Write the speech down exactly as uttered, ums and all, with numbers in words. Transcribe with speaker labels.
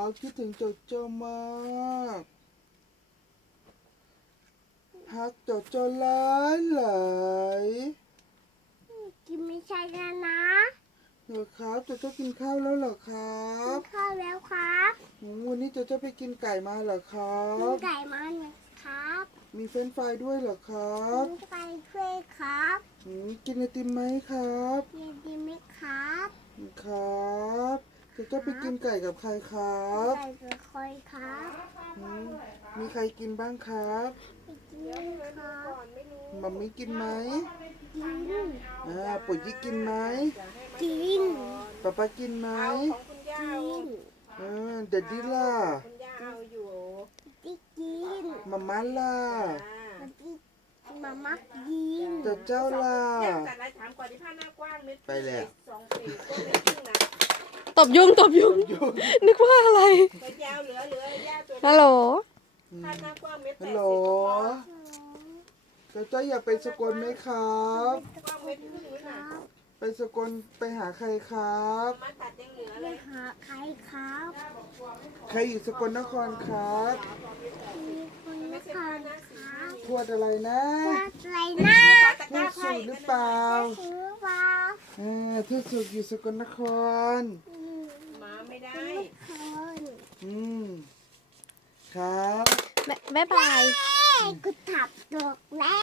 Speaker 1: บคิดถึงโจโจมากฮักโจโจหลายหลาย
Speaker 2: กินไม่ใช่แล้วนะ
Speaker 1: เหรอครับโจโจกินข้าวแล้วเหรอครั
Speaker 2: กิน
Speaker 1: บ
Speaker 2: ข้าวแล้วครับ
Speaker 1: อืมวันนี้โจโจไปกินไก่มาเหรอครั
Speaker 2: กิน
Speaker 1: บ
Speaker 2: ไก่มาหนึ่งครับ
Speaker 1: มีเฟรนช์ฟรายด้วยเหรอครับ
Speaker 2: กินไก่ช่วยครับ
Speaker 1: อืมกินไอติมไหมครับ
Speaker 2: เย็นดีไหมครับ
Speaker 1: ครับโจโจไปกินไก่กับใครครับ
Speaker 2: ไก่กับคอยครับ
Speaker 1: อืมมีใครกินบ้างครับ
Speaker 2: ไปกินครับ
Speaker 1: มัมมี่กินไหม
Speaker 2: กิน
Speaker 1: อ่าปุ๋ยยี่กินไหม
Speaker 2: กิน
Speaker 1: ป๊าป๊ากินไหม
Speaker 3: ของคุณย่า
Speaker 2: กิน
Speaker 1: เออเด็ดดิล่ะ
Speaker 3: คุณย่าเอาอยู่
Speaker 2: ที่กิน
Speaker 1: มาม่าล่ะ
Speaker 2: มาที่มามักกิน
Speaker 1: เจ้าเจ้าล่ะ
Speaker 3: ย่าแต่ละถามก่อนที่ผ้าหน้ากว้างเม็ด
Speaker 1: ไปแล้ว
Speaker 3: สองปีก็เม็ดครึ่งนะ
Speaker 4: ตบยุงตบยุง นึกว่าอะไร
Speaker 3: ไปยาวเหลือเหลือย่าตัว
Speaker 4: ฮัลโหล
Speaker 3: ผ้าหน้ากว้างเม็ดแป
Speaker 1: ฮั
Speaker 3: ด
Speaker 1: ลโหล
Speaker 3: สิบก็พอ
Speaker 1: เจ้าเจ้าอยากไปสกลไหมครับ
Speaker 3: กว้างเม็ดครึ่งนี่
Speaker 2: ค
Speaker 3: นะ
Speaker 2: รับ
Speaker 1: ไปสกลไปหาใครครับ
Speaker 3: มาตัดยังเหลือ
Speaker 2: ไป
Speaker 3: เลย
Speaker 2: หาใครครับ
Speaker 1: ใครอยู่สกลนครครับ
Speaker 2: มีคนนครครับ
Speaker 1: ทวดอะไรนะ
Speaker 2: ว่าอะไรนะ
Speaker 1: ทวดสูตรหรือเปล่า
Speaker 2: ซื้อว่า
Speaker 1: เออทวดสูตรอยู่สกลนคร
Speaker 2: อืม
Speaker 3: มาไม่ได้
Speaker 2: คน
Speaker 1: อืมครับ
Speaker 4: แม่แม่บาย
Speaker 2: เอ้ยกูถับดอกแล้ว